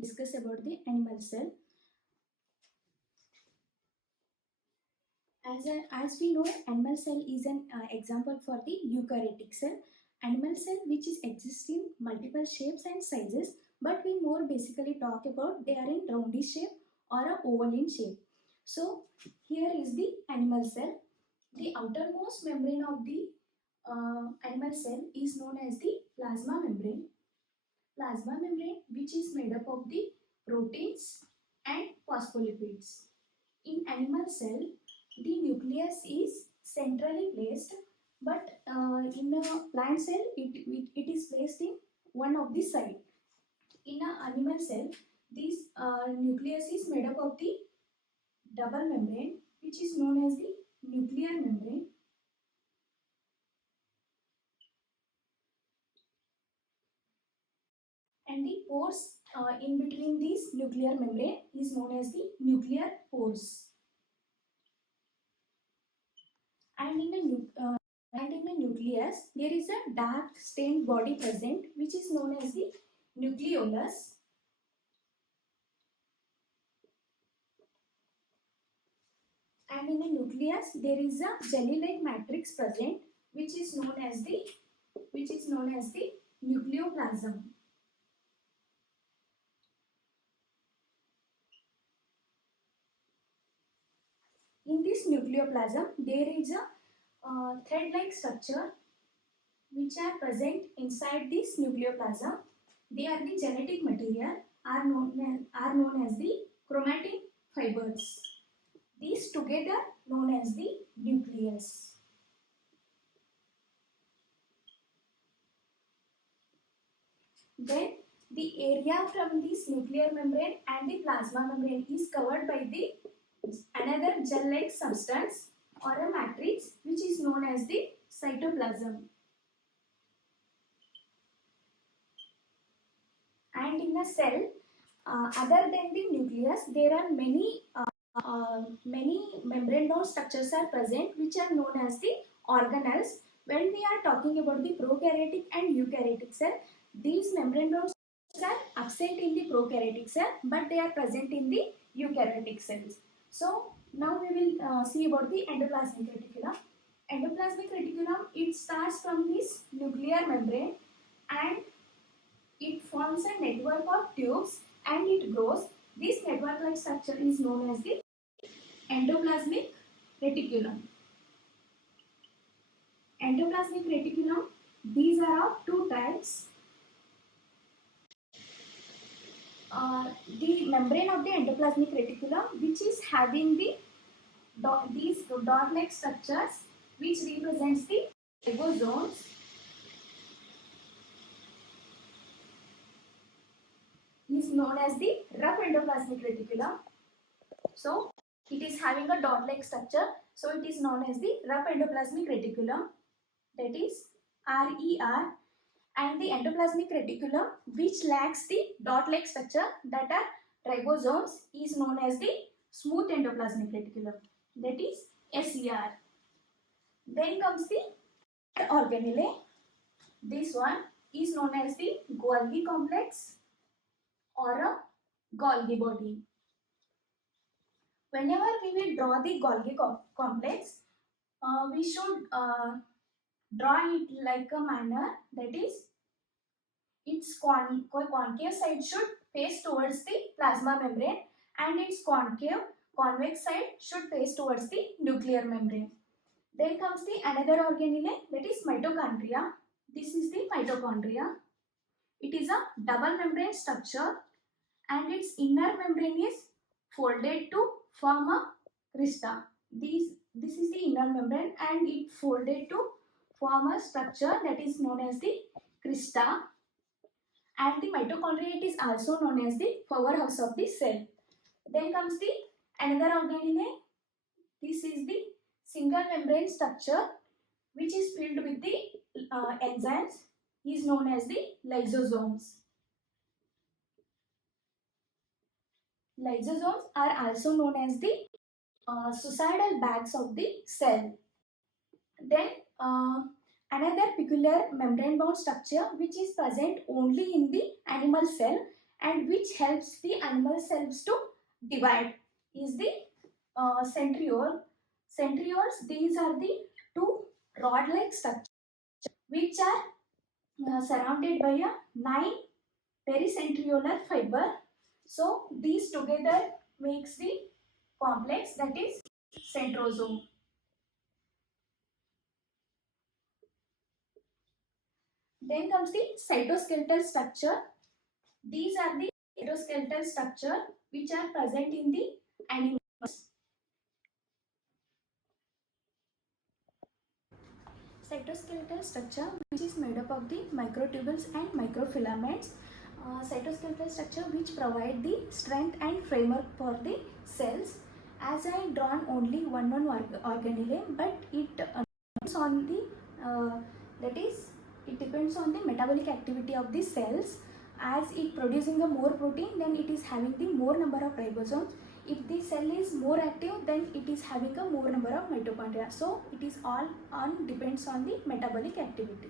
discuss about the animal cell. As we know, animal cell is an example for the eukaryotic cell. Animal cell which is exist in multiple shapes and sizes, but we more basically talk about they are in roundish shape or a oval in shape. So here is the animal cell. The outermost membrane of the animal cell is known as the plasma membrane. Plasma membrane which is made up of the proteins and phospholipids. In animal cell, the nucleus is centrally placed, but in a plant cell, it is placed in one of the side. In an animal cell, this nucleus is made up of the double membrane, which is known as the nuclear membrane. And the pores in between this nuclear membrane is known as the nuclear pores. And in the nucleus, there is a dark stained body present, which is known as the nucleolus. And in the nucleus, there is a jelly-like matrix present, which is known as the nucleoplasm. In this nucleoplasm, there is a thread-like structure which are present inside this nucleoplasm. They are the genetic material, are known as the chromatin fibers. These together known as the nucleus. Then the area from this nuclear membrane and the plasma membrane is covered by the another gel-like substance or a matrix which is known as the cytoplasm. And in a cell, other than the nucleus, there are many membrane-bound structures are present, which are known as the organelles. When we are talking about the prokaryotic and eukaryotic cell, these membrane-bound structures are absent in the prokaryotic cell, but they are present in the eukaryotic cells. So now we will see about the endoplasmic reticulum. Endoplasmic reticulum, it starts from this nuclear membrane and it forms a network of tubes and it grows. This network-like structure is known as the endoplasmic reticulum. Endoplasmic reticulum, these are of two types. The membrane of the endoplasmic reticulum, which is having these dot-like structures, which represents the ribosomes. Is known as the rough endoplasmic reticulum. So it is having a dot-like structure, so it is known as the rough endoplasmic reticulum, that is RER. And the endoplasmic reticulum which lacks the dot-like structure, that are ribosomes, is known as the smooth endoplasmic reticulum, that is SER. Then comes the organelle. This one is known as the Golgi complex or a Golgi body. Whenever we will draw the Golgi complex, we should draw it like a manner, that is its concave side should face towards the plasma membrane and its convex side should face towards the nuclear membrane. Then comes the another organelle, that is mitochondria. This is the mitochondria. It is a double membrane structure and its inner membrane is folded to form a crista. This is the inner membrane and it folded to form a structure that is known as the crista. And the mitochondria, it is also known as the powerhouse of the cell. Then comes the another organelle. This is the single membrane structure which is filled with the enzymes, is known as the lysosomes. Lysosomes are also known as the suicidal bags of the cell. Then another peculiar membrane bound structure which is present only in the animal cell and which helps the animal cells to divide is the centriole. Centrioles, these are the two rod-like structures which are surrounded by a 9 pericentriolar fiber. So these together makes the complex that is centrosome. Then comes the cytoskeletal structure. These are the cytoskeletal structure which are present in the animals. Cytoskeletal structure which is made up of the microtubules and microfilaments. Cytoskeletal structure which provide the strength and framework for the cells. As I drawn only one organelle, but it depends on the that is it depends on the metabolic activity of the cells. As it producing a more protein, then it is having the more number of ribosomes. If the cell is more active, then it is having a more number of mitochondria. So it is all on depends on the metabolic activity.